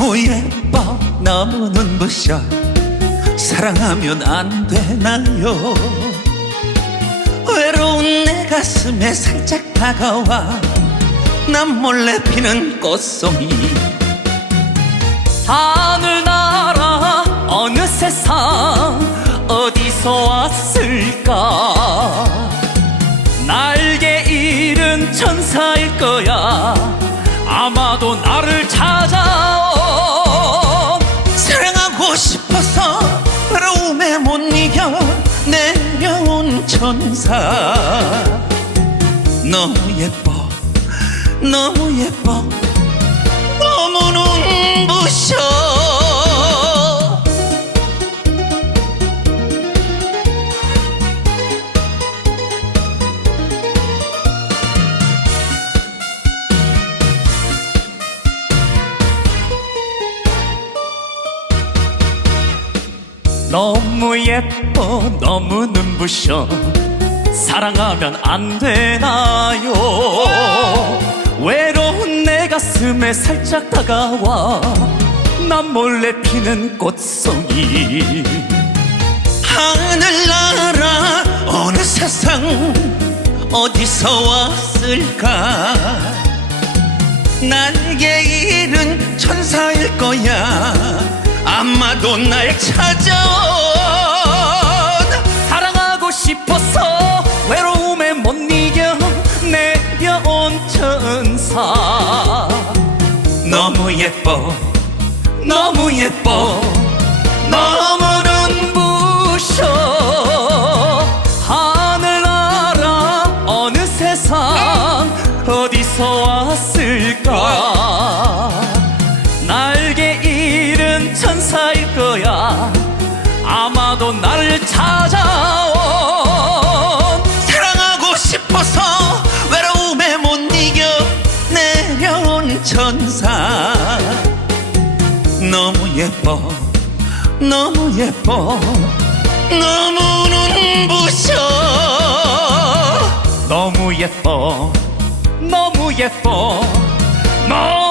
너무 예뻐 너무 눈부셔 사랑하면 안 되나요? 외로운 내 가슴에 살짝 다가와 난 몰래 피는 꽃송이. 하늘나라 어느 세상 어디서 왔을까? 날개 잃은 천사일 거야. 아마도 나를 찾아온. 사랑하고 싶어서 외로움에 못 이겨 내려온 천사. 너무 예뻐 너무 예뻐 너무 눈부셔. 너무 예뻐 너무 눈부셔 사랑하면 안 되나요? 외로운 내 가슴에 살짝 다가와 난 몰래 피는 꽃송이. 하늘나라 어느 세상 어디서 왔을까? 날개 잃은 천사일 거야. 아마도 날 찾아온. 사랑하고 싶어서 외로움에 못 이겨 내려온 천사. 너무 예뻐 너무 예뻐 너무 눈부셔. 하늘나라 어느 세상 어디서 왔을까? 날개 잃은 천사일 거야. 아마도 나를 찾아온. 사랑하고 싶어서 외로움에 못 이겨 내려온 천사. 너무 예뻐 너무 예뻐 너무 눈부셔. 너무 예뻐 너무 예뻐 너무